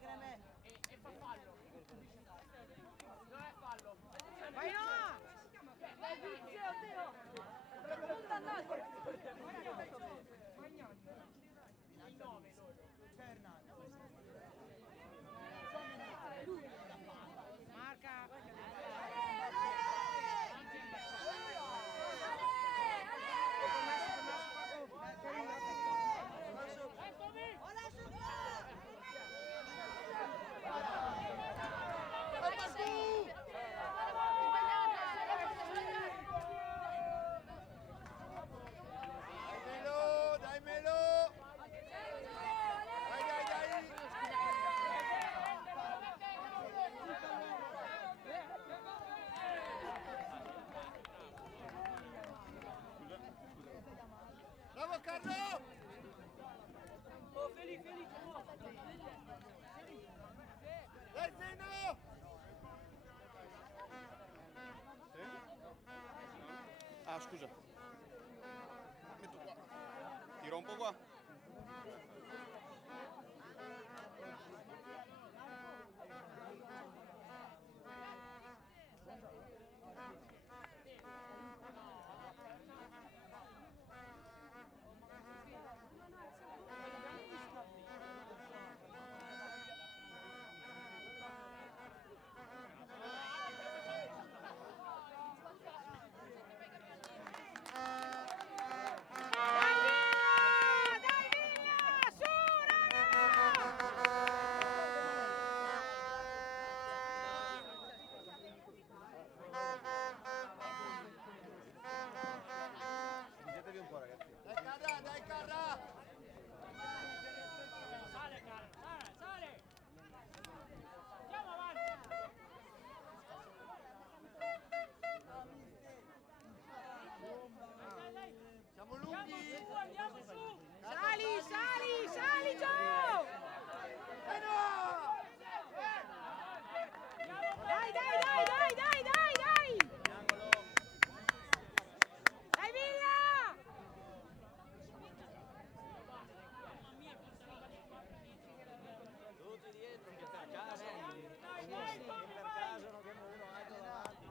Greme. E fa fallo. Non è fallo. Vai no! Dai, oddio! Punta andato! Il 9 loro. Marca! Bravo Carlo! Oh, Felice! Dai Zeno! Ah, scusa. Metto qua. Ti rompo qua. Spingetevi un po' ragazzi. Dai Carra! Sale, Carlo! Sale! Andiamo avanti! Siamo lunghi! Andiamo su! Sali Gio! Dai! Dai via! Tutti dietro che per caso per caso non abbiamo uno alto davanti.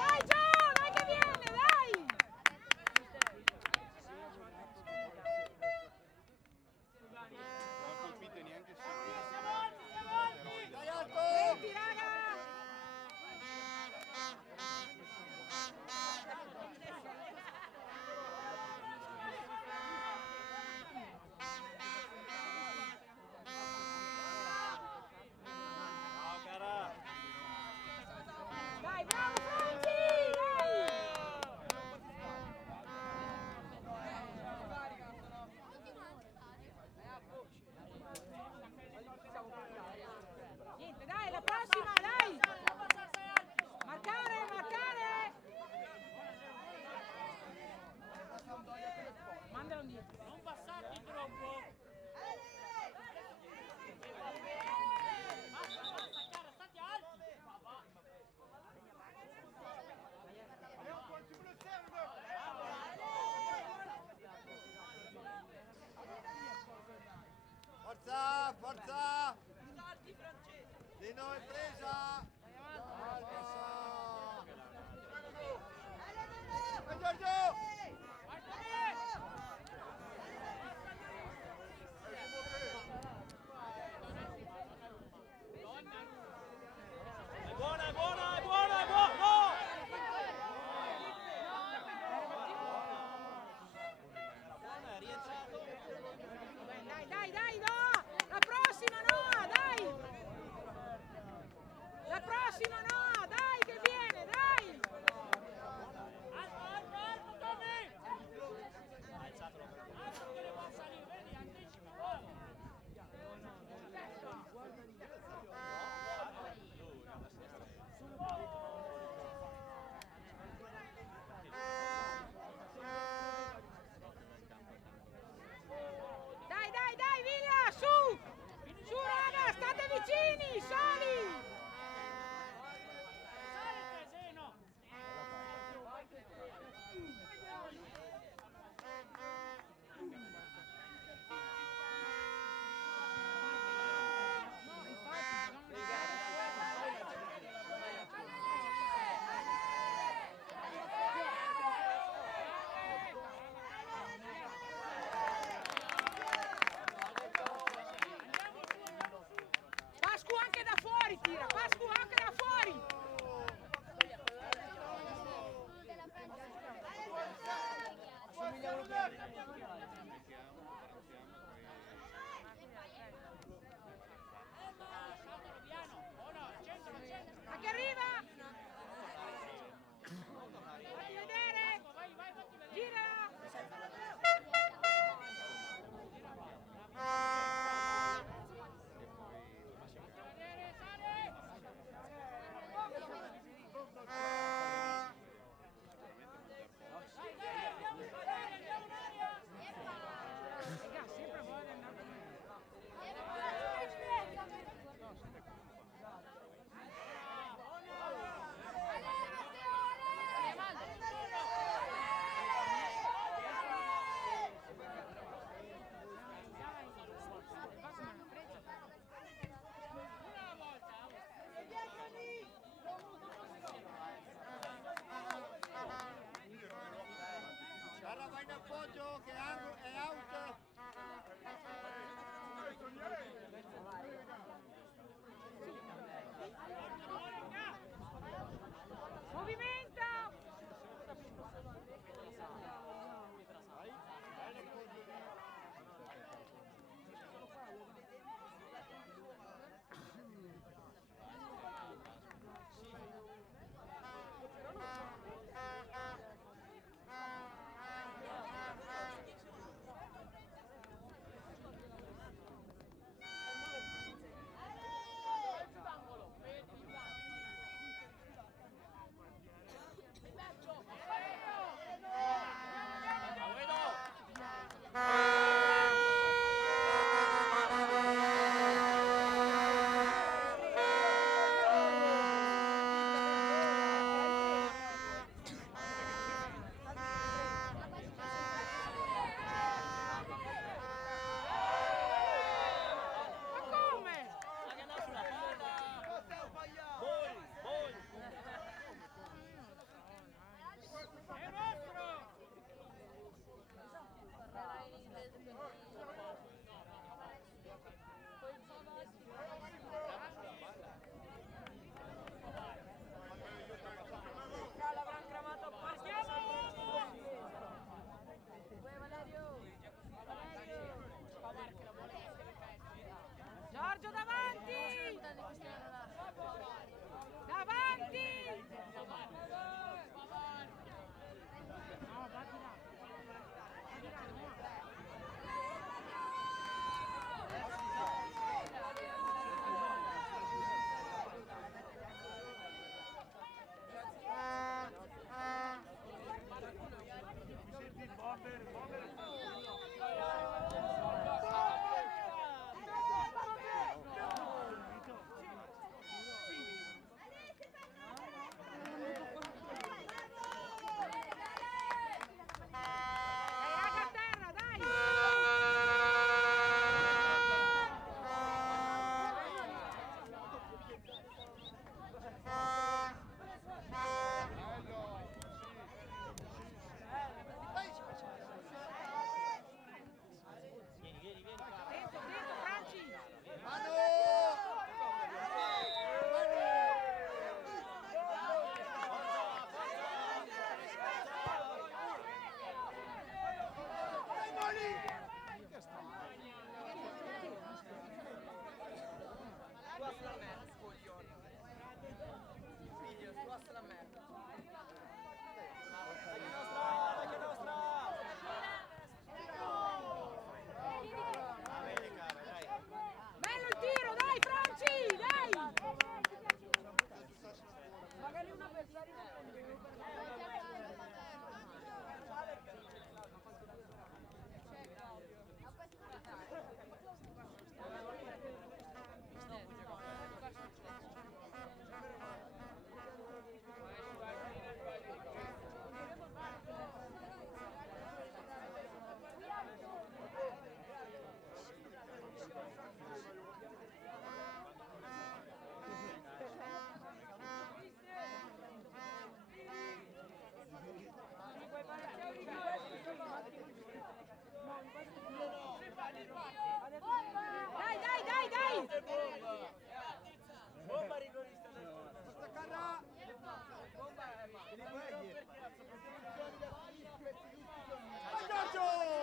Dai Gio! Dai che viene, dai! Non colpite neanche se... Dai alto! Senti raga! Ciao cara! Dai, bravo Franci! Dai! Niente, dai, la prossima, dai! Marcare! Mandalo indietro. Non passarti troppo! Basta, Chiara, state alti! Forza! Zeno è presa! Vai Giorgio! È buona! No! È rientrato. Dai, no! La prossima no, dai! La prossima no, dai che viene, dai! Alto, Tommy! Ma che arriva? Fatti vedere! Gira! Raga, sempre vuole andare. Guarda, vai in appoggio che è out. Movimento! Giorgio davanti! Davanti! No, va di là. Va di là, no. Raga a terra, dai! Dentro, dentro, Franci! Manu! Squassa la merda, coglione. Figlio, squassa la merda. Dai che nostra, dai che nostra. Va bene, cara, dai. Bello il tiro, dai Franci, dai! Magari un avversario Dai, dai, dai, dai! Bomba rigorista del Carra! bomba è Vai Giorgio!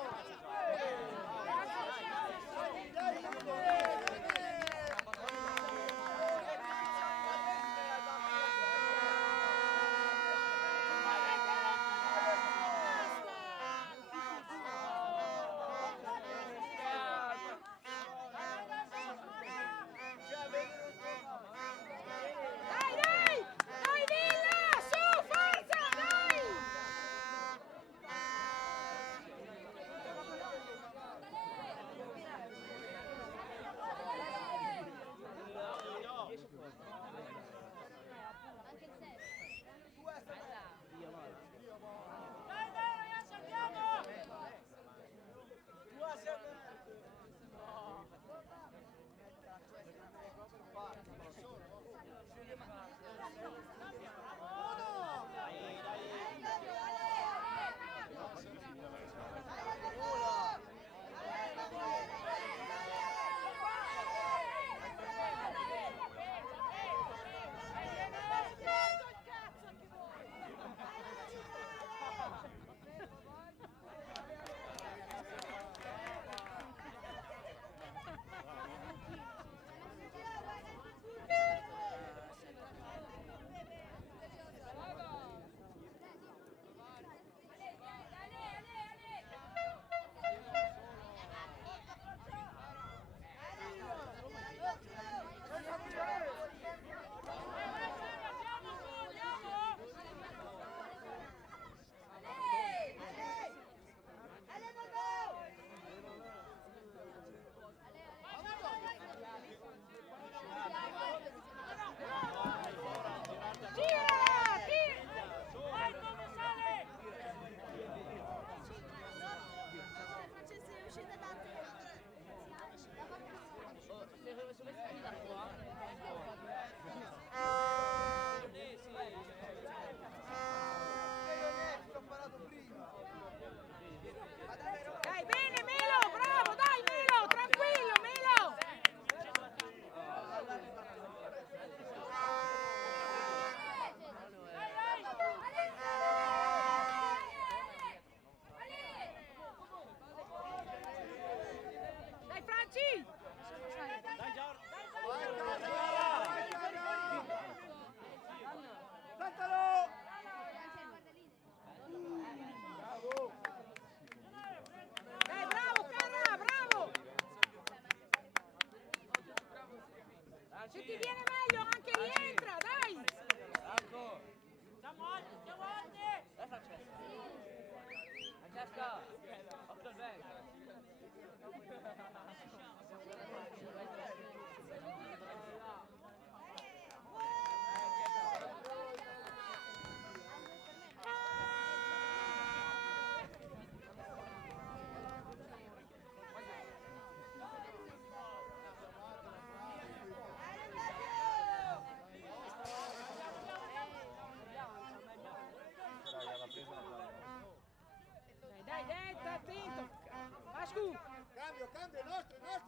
Cambio, è nostra, eh!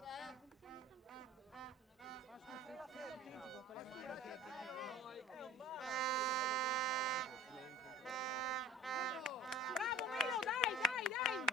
Bravo Milo, dai, dai, dai!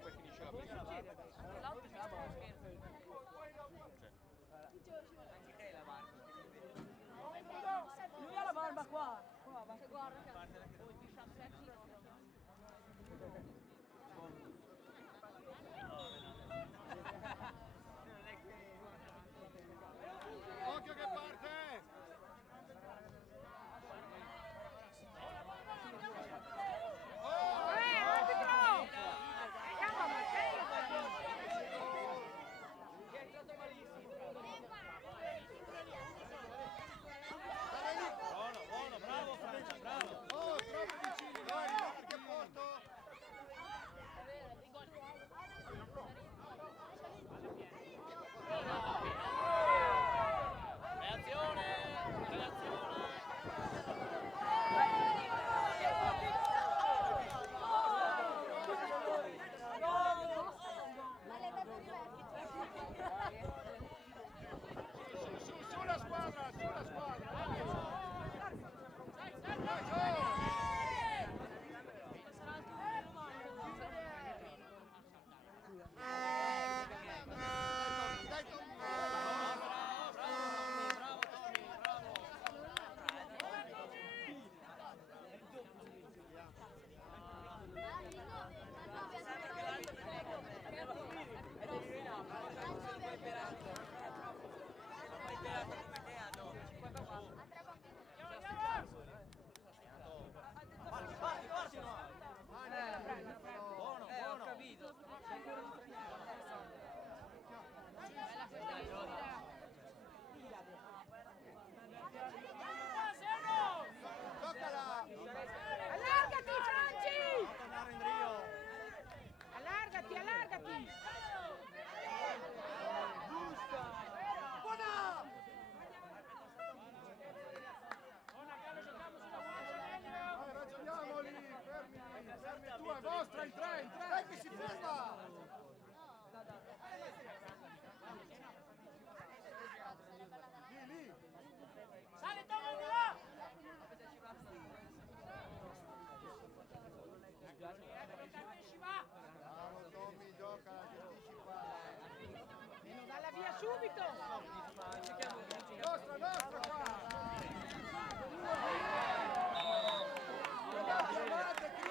Poi finisce la presa. Anche l'altro c'è lo scherzo. Anche te la barba. Lui ha la barba qua. Guarda che poi 17. Occhio che parte! Arbitro! Chiama Matteo! Che è entrato malissimo. Buono, bravo Francia, bravo. Oh, troppo vicini, vai, larghi a posto! Reazione! Sulla squadra, sulla squadra! Dai Tommy! Buono, Ho capito. Toccala! Allargati, Franci! tornare in Rio. Allargati, allargati! Buona! Ragioniamo lì, fermi tu, è vostra, in tre! Dai che si ferma! Lì! Sale, Tommy, di là! Bravo Tommy, gioca, gestisci qua. Dalla via subito! Nostra qua!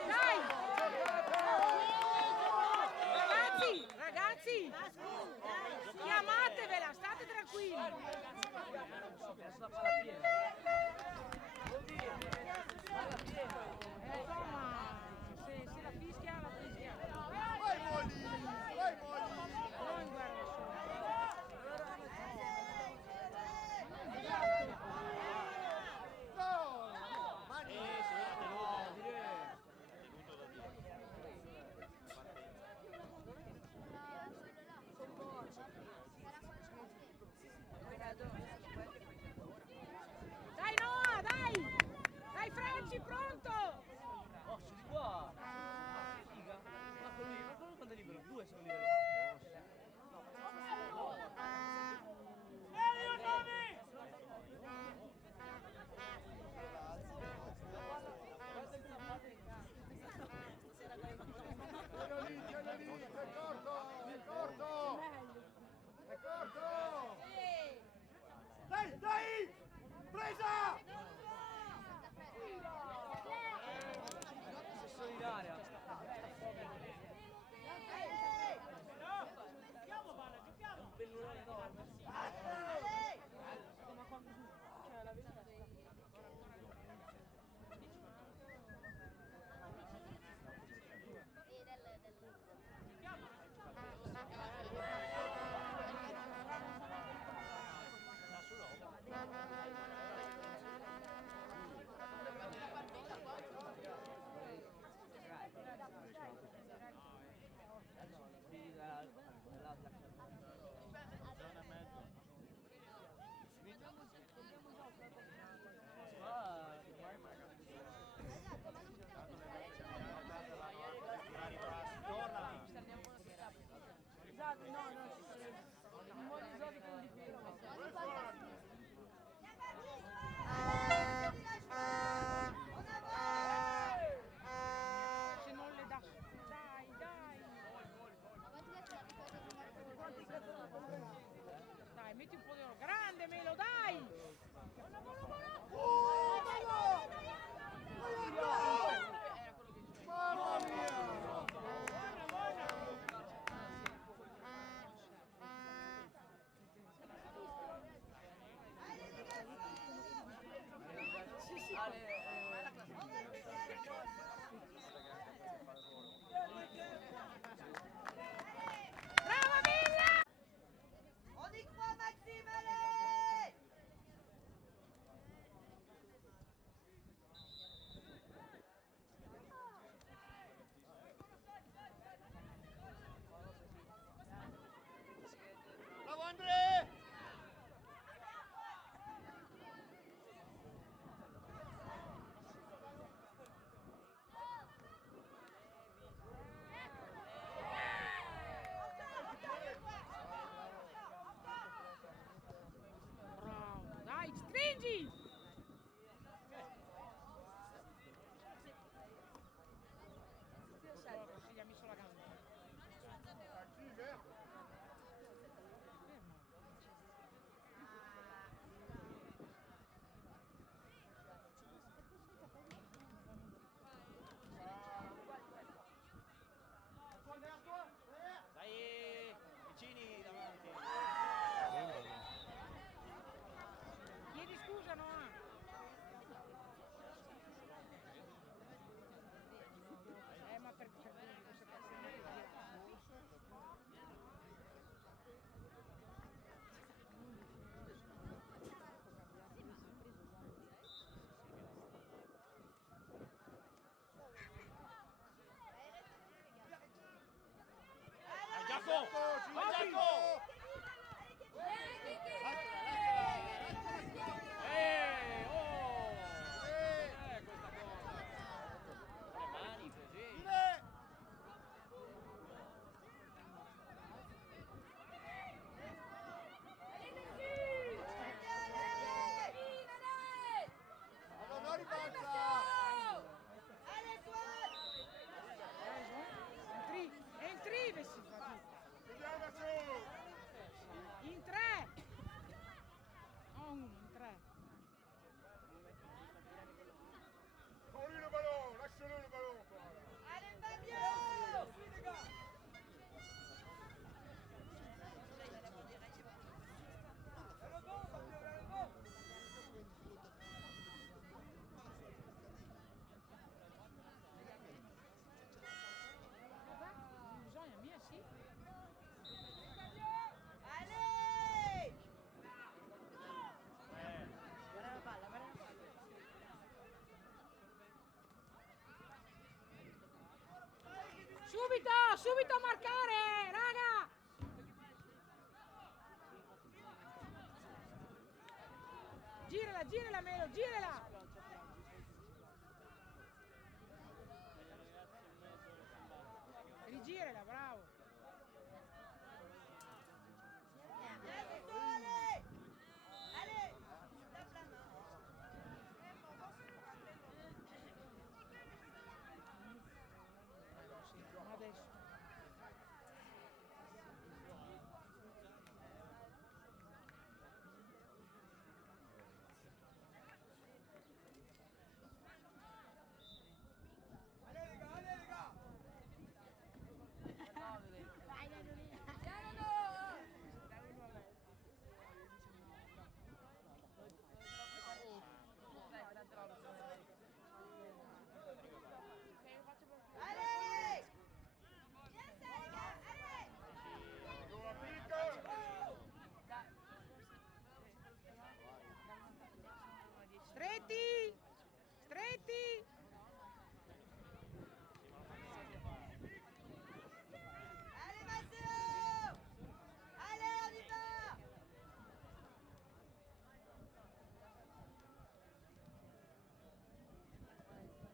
Dai! Ragazzi! Chiamatevela, state tranquilli! Adesso la palla piena. Vuol dire, palla piena. Insomma, se la fischia, la fischia. Vai Moli! Vai Moli! Non guarda No! Mani! Dai Noah, dai! Dai Franci, pronto! subito a marcare, raga! Girala, Melo, girala! Rigirala, bravo! Adesso. Stretti! Stretti! Allez Matteo! Allez, on y va!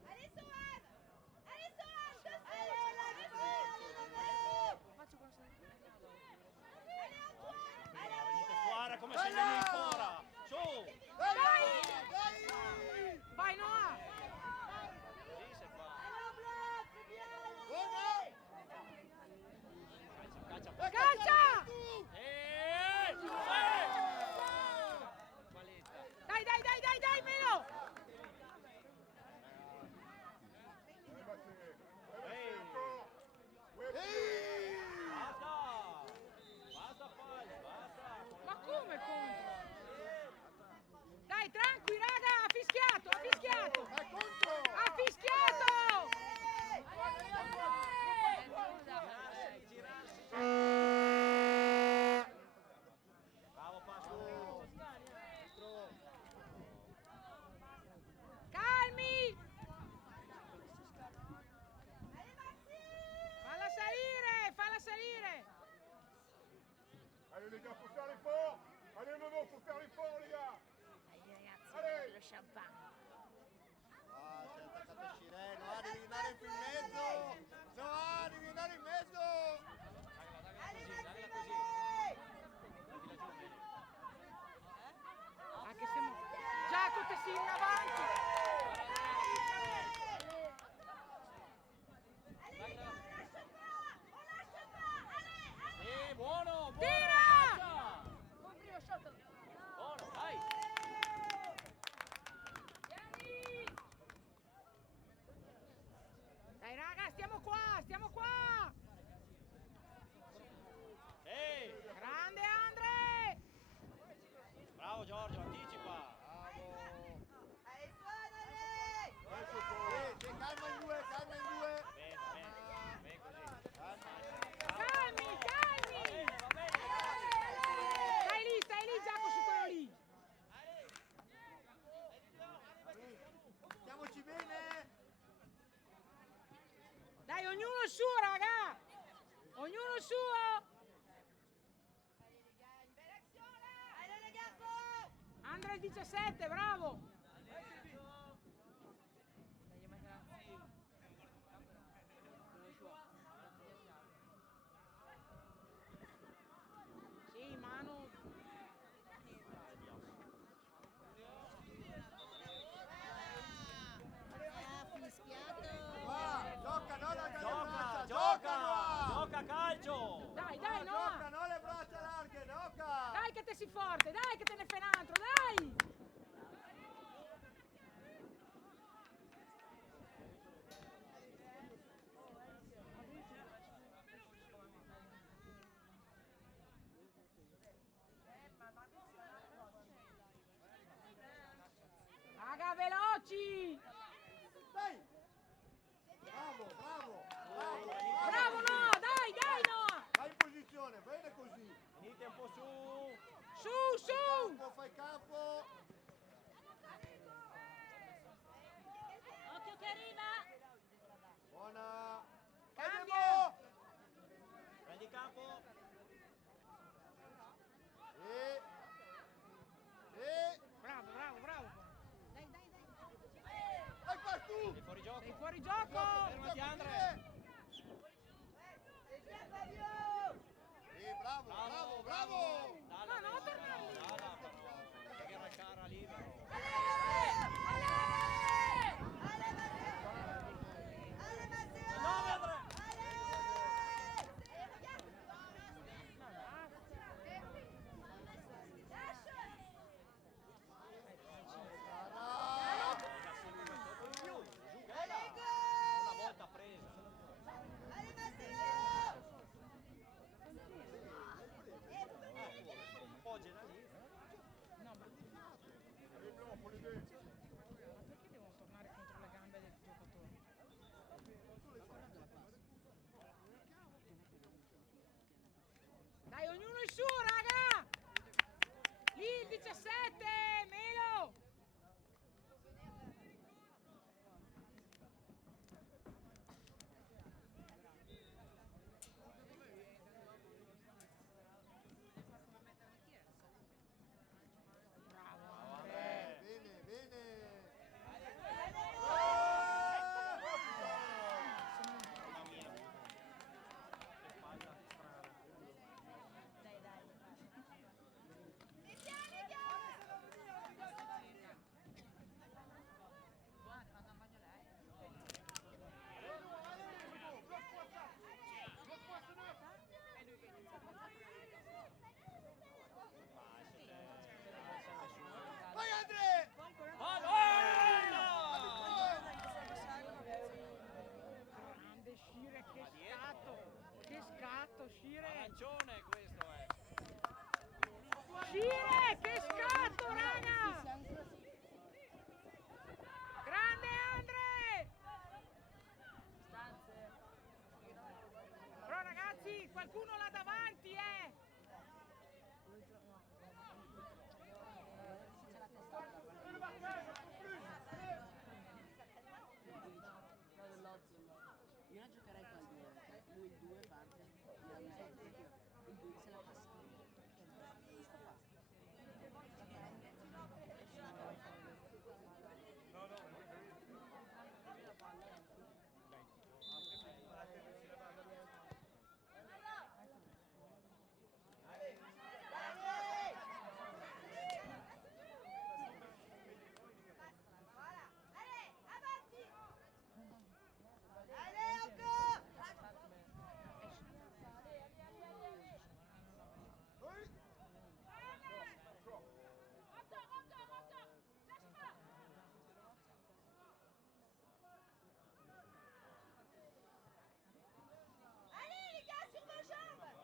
Allez Sohan! Allez Sohan! Allez Matteo! Allez Antoine! Allez! Fuori come sei lì fuori! Su! Dai! Vai Noah! Così si fa. Allez Bloc! C'est bien! Buona! Calcia, Calcia! Paletta. Dai, Melo! Ehi! Basta! Basta fallo, basta! Ma come contro? Dai, tranqui, raga! Ha fischiato! Ha fischiato! È contro! Ha fischiato! Bravo Pasqua! Calmi! Allez Maxime! Falla salire! Allez les gars, faut faire l'effort. Allez Momo, faut faire l'effort les gars. Allez. Lo champagne. Ah, si è attaccato Scireno. Ah, devi andare più in mezzo. No, devi andare in mezzo. Allez Dalla Maxime! così! Anche se Giacomo si in avanti. Allez les gars, on lâche pas! On lâche pas! Allez! Buono! Tira! Buon primo shot! Buono, dai! Dai raga, stiamo qua! Ehi! Grande Andre! Bravo Giorgio, anticipa! Allez Swan, allez! Sì, calma in due. Bene, bene così! Calmi! Va bene! Stai lì Giacomo su quello lì! Stiamoci bene. Dai, ognuno il suo, raga! Ognuno il suo! Belle action là! Allez les garçons! Andre il 17, bravo! Sì, mano. Va, gioca, non la Gioca, Noah. gioca calcio! Dai, Gioca, Noah! non le braccia larghe, gioca. Dai che te si forte, dai che te ne fai un altro, dai! Raga, veloci! Dai. Bravo. Bravo Noah, dai Noah! Vai in posizione, bene così. Venite un po' su! Su! Fai campo. Occhio che arriva! Buona. Cambia. Vai, Memo. di capo. Bravo, bravo, bravo. Dai, fai tu! Sei fuori gioco. Sei fuori gioco. Fermati, Andre. Bravo, bravo, bravo! Ma no, tornarli. Dalla, però. Che era il cara libero. Una volta preso. Un po' generalista. No, ma perché devono tornare contro le gambe del giocatore? Dai, ognuno il suo, raga! Lì il 17, Melo! Bravo, Andre. Bene, bene! Mamma mia. Che palla strana. Vai Andre! Grande Scire, che scatto, Scire! Arancione questo è. Scire, che scatto, raga! Grande Andre! Però ragazzi, qualcuno là davanti, Io la giocherei con lui il 2 parte, io la mezzo, il 2 se la passa.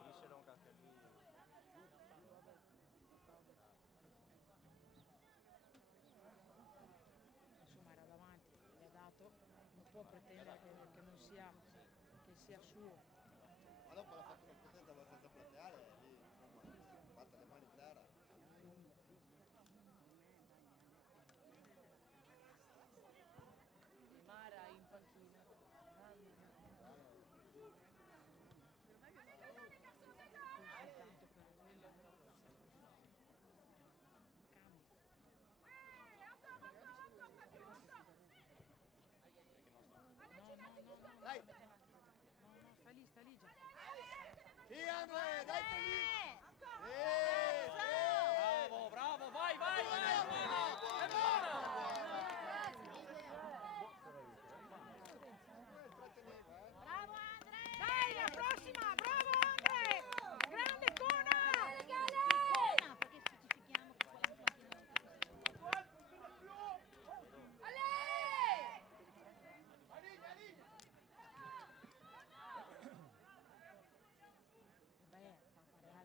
Disselo un cartellino. insomma era davanti, gli ha dato, non può pretendere che non sia, che sia suo. Ma dopo l'ha fatto una potenza abbastanza plateale, lì, insomma, fatta le mani in terra. Mara in panchina. Tanto per quello. Dai! No, sta lì già. Sì Andre, dai per lì! Bravo, bravo, vai, vai, vai, è buono! Bravo Andre! Dai, la prossima, bravo Andre! Grande Cona! Cona, perché certifichiamo che quella in panchina Beh, fa fare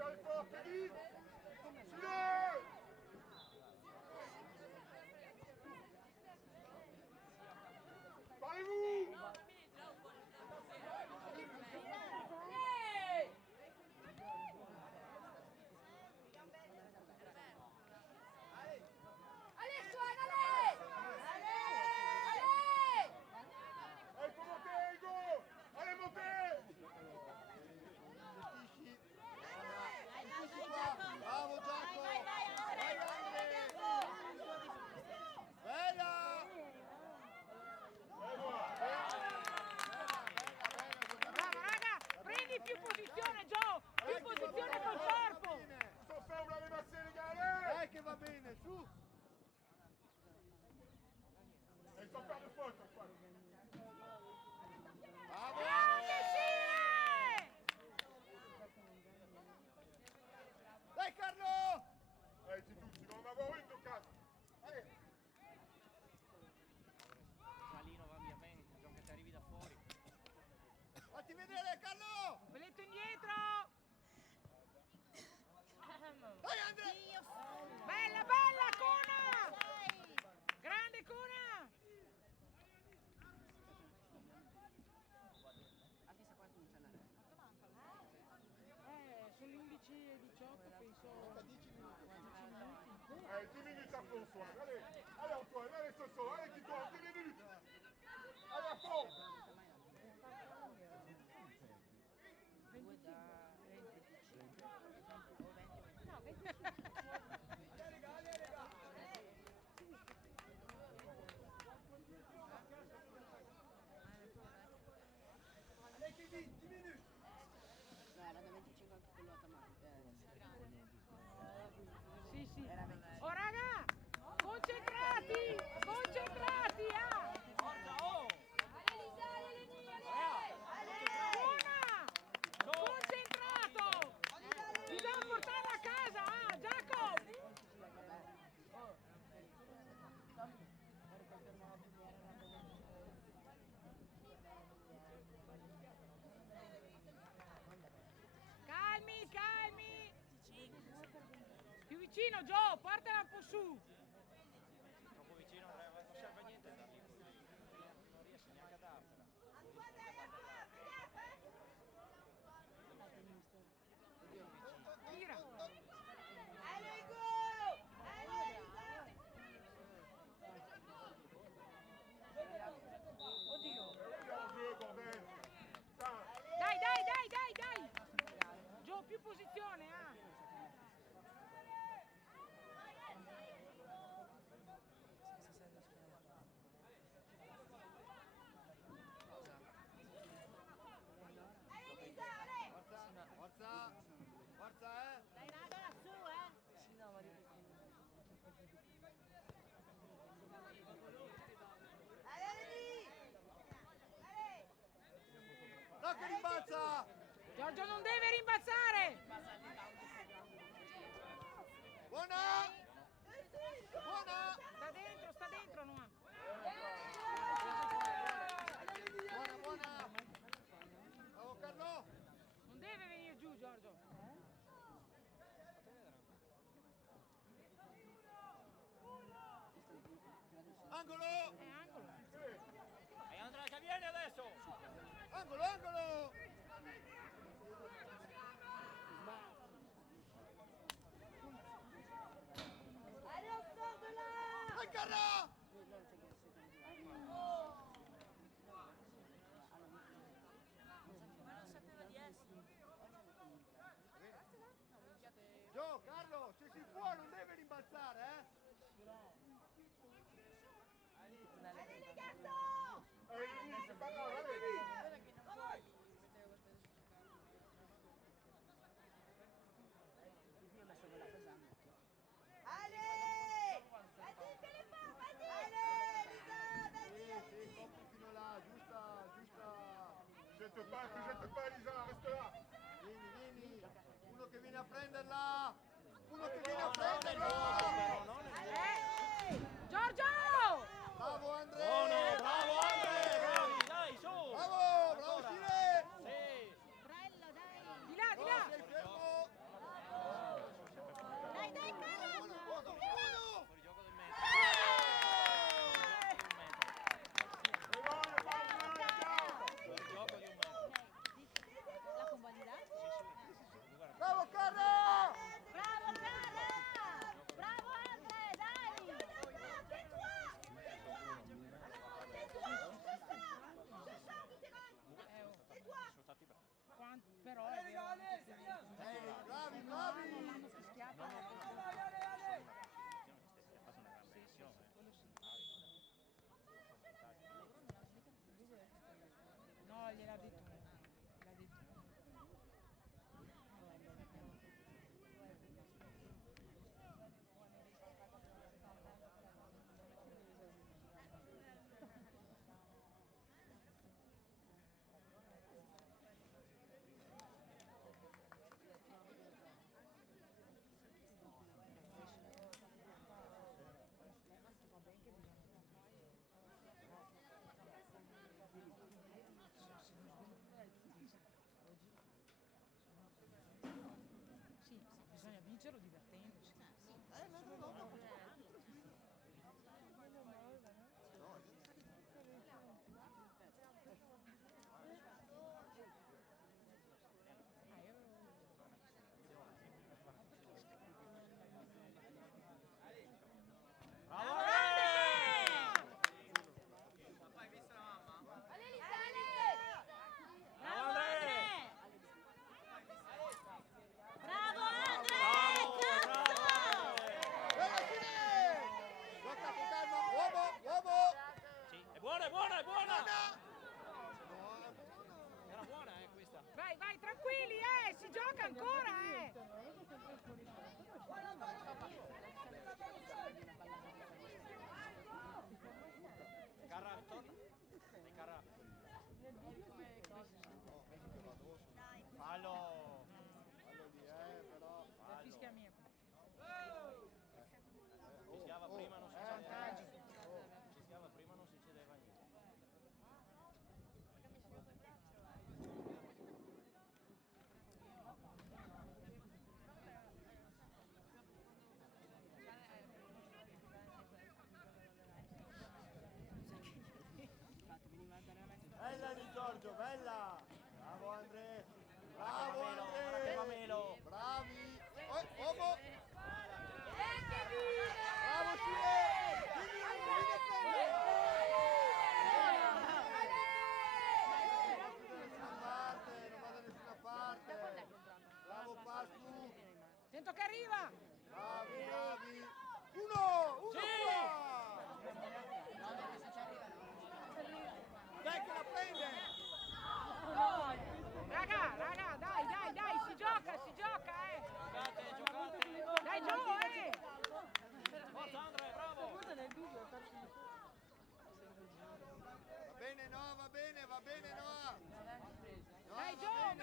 Stai forte lì! Sile! Parlez-vous! Allez, Swan, allez! Allez! Il faut monter, Hugo! Allez, montez! Gestisci qua. Bravo Giacomo. Vai Andre. Bella. Brava raga, prendi più posizione Gio, più posizione col corpo. Sto fare una levazione legale! Che va bene, su. E sto fare le foto qua! Bravo. Grande Sile! Dai Carlo. Tutti, non avevo vinto cazzo! Allez! Salino va via bene, bisogna che ti arrivi da fuori. Fatti vedere Carlo. Belletto indietro! Dai Andre. Bella, bella, Cona! Grande Cona! Anche se qua non c'è la rete. Sono le 11:18, penso. 10 minuti. 10 minutes à fond, Antoine. Allez, allez Antoine, allez Soso, allez Tito, 10 minutes. Allez à fond. 2 da 25 o 20. No, 25. No, era da 25 anche quello automatico. Sì, sì. Era 25. Oh raga! Concentrati! Concentrati! Ah! Cona! Concentrato! Bisogna portarla a casa! Ah, Giacomo! Calmi, calmi! Più vicino, Gio, portala un po' su! Troppo vicino non serve a niente da lì. Non riesce neanche a dartela. Antoine, derrière toi! Philippe! Tira! Allez, Hugo! Allez, Lisa! Oddio! Bien joué, bordel. Putain. Dai, dai, dai, dai, dai! Gio, più posizione, ah! Allez, Lisa, allez! Forza, forza. Forza, Dai, raga, lassù, Sì, no, ma dico Allez, Lily! Allez! No che rimbalza. Giorgio non deve rimbalzare! Buona. Buona. Sta dentro, Noah! Buona, buona. Bravo Carlo. Non deve venire giù, Giorgio! Angolo. Angolo! E Andrea che viene adesso! Angolo, angolo. Allez, on sort de là! Dai Carlo. non c'è che si Ma non sapeva di essere. Gio, Carlo, se si può non deve rimbalzare, Allez, les garçons! Lily, c'est pas grave, allez. Io ho messo quella pesante. Allez! Vas-y, fais l'effort, vas-y! Allez, Lisa, vas-y, Sì, allez! compri fino là, giusta, giusta. Jette pas, Lisa, reste là. Vieni, vieni. Uno che viene a prenderla. Uno che viene a No, nel prenderla. vuoto però, non nel vuoto. Giorgio! Bravo Andre. Buono, bravo Andre, bravi, dai, su! Bravo, bravo Ancora. Sile. Sì! Di là, di Oh, là! sei fermo.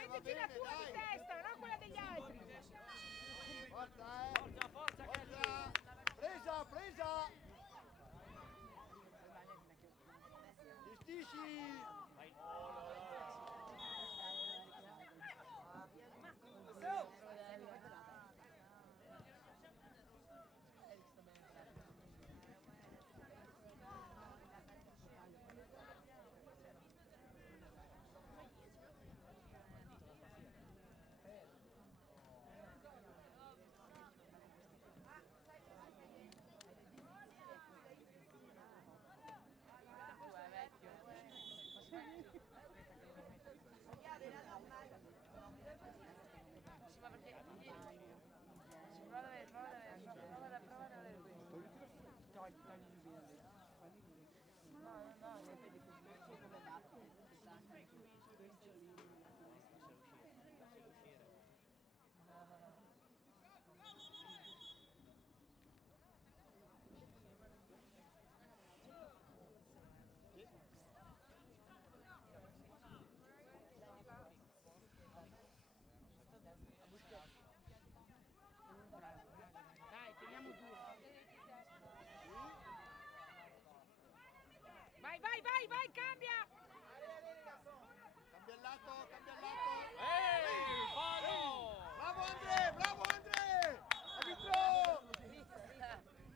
Prendici la tua di testa, non quella degli altri. Forza, Forza, forza, Forza! Presa, presa! Gestisci! Vai. Dai, teniamo due. Vai, vai, vai, vai, cambia! Cambia il lato, cambia il lato! Ehi, fallo! Bravo Bravo Andre! Arbitro!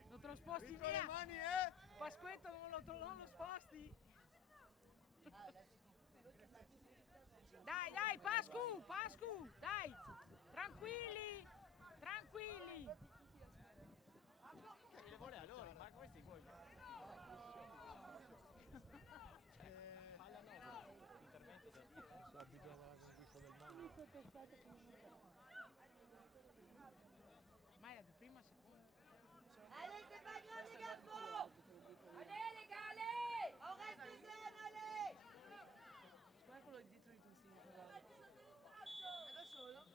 Lo trasposti Arbitro le via! mani, Pasquetto non lo sposti! Dai, dai, Pascu, Pascu, dai! Tranquilli, tranquilli! Che le vuole a loro, ma questi poi... Palla no, intervento da dire. Si abituano alla conquista del mondo. Ma era di prima seconda. Allez, c'est pas grave les garçons. Allez les gars, allez. On reste zen, allez. Guarda quello dietro di tu, sì. È da solo?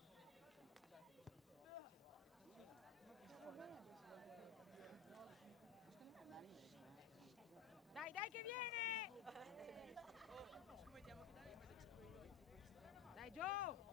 Dai, dai che viene! Dai, Gio!